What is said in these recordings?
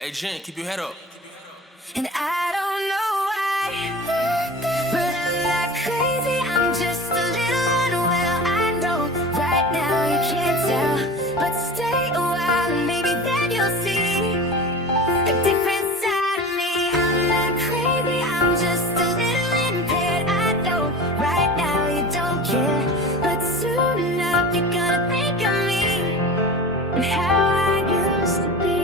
Hey, Jen, keep your head up. And I don't know why, but I'm not crazy, I'm just a little unwell. I know right now you can't tell, but stay a while and maybe then you'll see a different side of me. I'm not crazy, I'm just a little impaired. I know right now you don't care, but soon enough you're gonna think of me and how I used to be.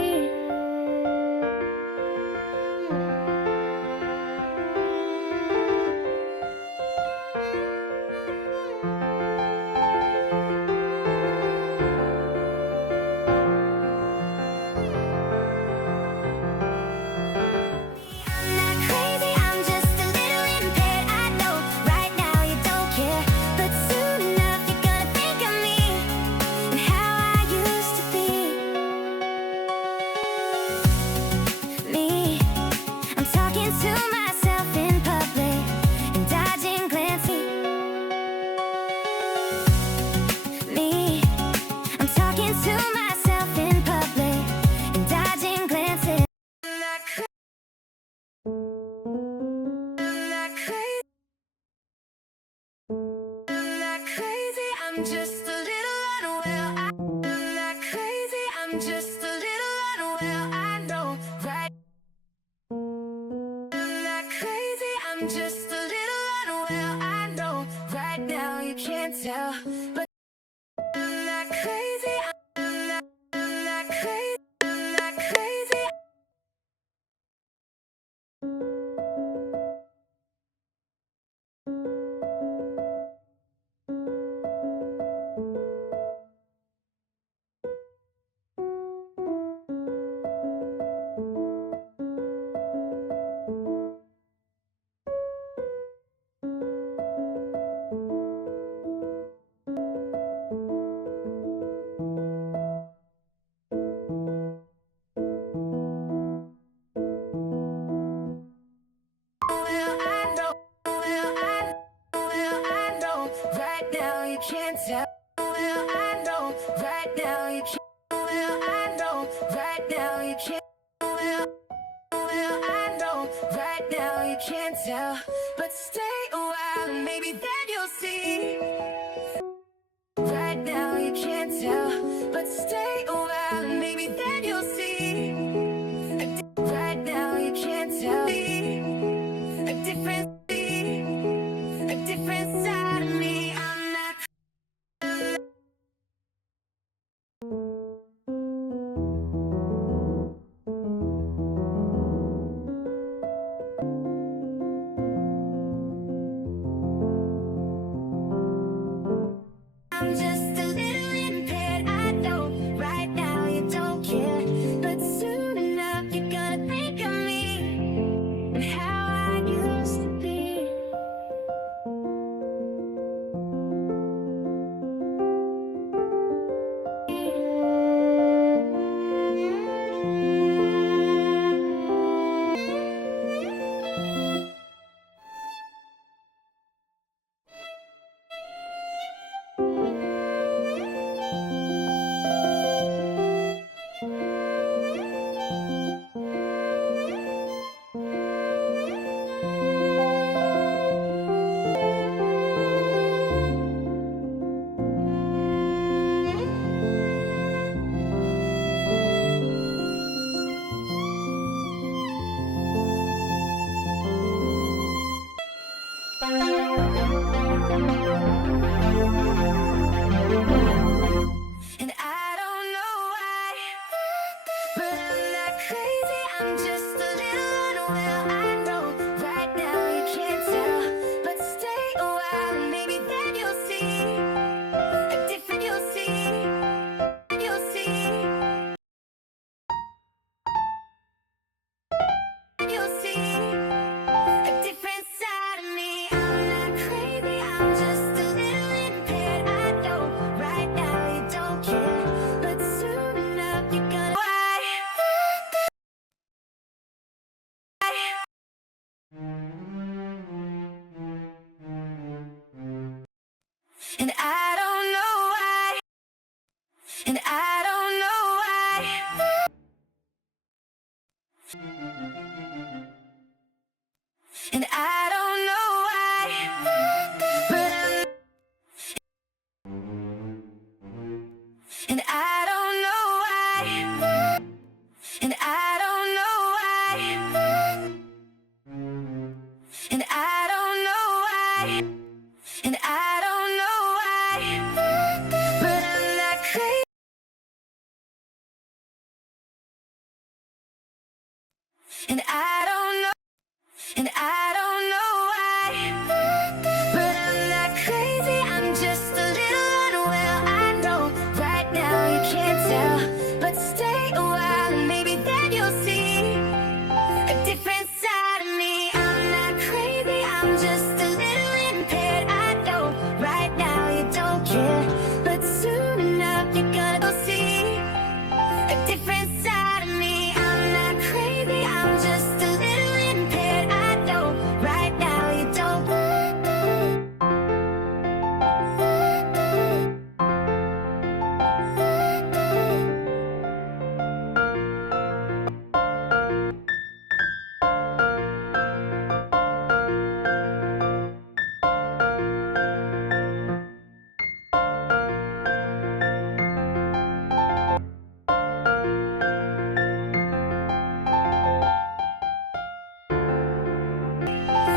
I'm just a little unwell. I'm not crazy, I'm just a little unwell. I know, right? I'm not crazy, I'm just a little unwell. I know, right now you can't tell, but I'm not crazy. I'm not crazy. I'm not crazy. Well, I know. Well, I know. Right now you can't tell. Well, I know. Right now you can't. Well, I know. Right now you can't. Well, I know. Right now you can't tell, but stay a while and maybe then you'll see. Right now you can't tell, but stay a while and maybe then you'll see. Right now you can't tell. A different side of me. I'm not. I'm just a little impaired. I know right now you don't care, but soon enough you're gonna think of me and how I used to be. And I don't know why, but I'm not crazy, I'm just a little unwell. I know right now you can't tell, but stay a while and maybe then you'll see a different, you'll see, you'll see, you'll see a different side of me. I'm not crazy, I'm just a little impaired. I know right now you don't care, but soon enough you're gonna. Why? And I don't know why, but and I don't know why, and I don't know why, and I don't know why, and I don't know why, but I'm not crazy. And I don't know, and I don't know why, but I'm not crazy. I'm just a little unwell. I know right now you can't tell, but stay a while and maybe then you'll see a different side of me. I'm not crazy, I'm just a little impaired. I know right now you don't care, but soon enough you're gonna go see a different side of me. I'm not crazy, I'm just a little impaired. I know right now you don't.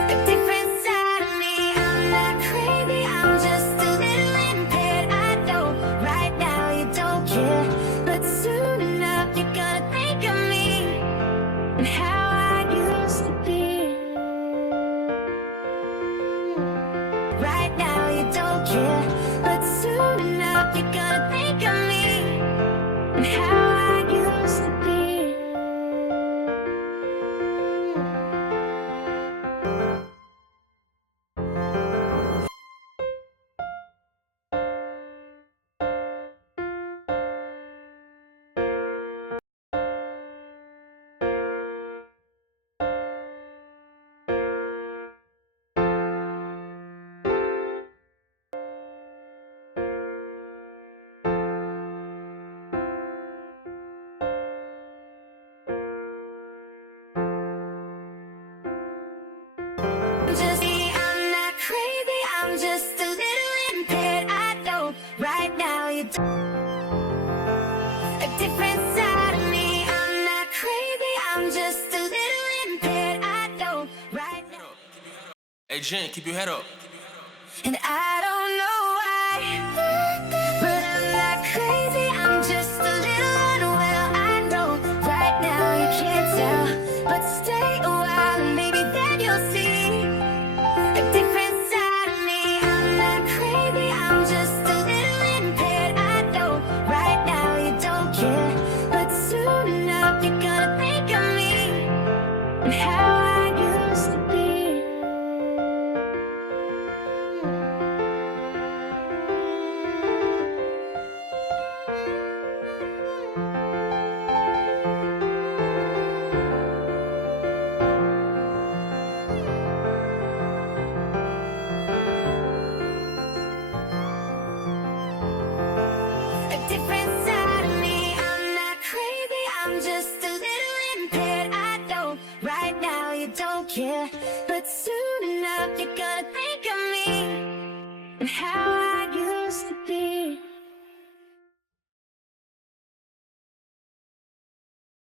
A different side of me. I'm not crazy, I'm just a little impaired. I know right now you don't care, but soon enough you're gonna think of me and how I used to be. Right now you don't care, but soon enough you're gonna think of me and how I used to be. I'm not crazy, I'm just a little impaired. I know right now you don't. A different side of me. I'm not crazy, I'm just a little impaired. I know right now. Hey, Jen, keep your head up. And I don't know why, but I'm not crazy, I'm just a little unwell. I know right now you can't tell, but stay a while and maybe then you'll see a different side of me. I'm not crazy, I'm just a little impaired. I know right now you don't care, but soon enough you're gonna think of me and how I used to be. A different side of me. I'm not crazy, I'm just a little impaired. I know right now you don't care, but soon enough you're gonna think of me and how I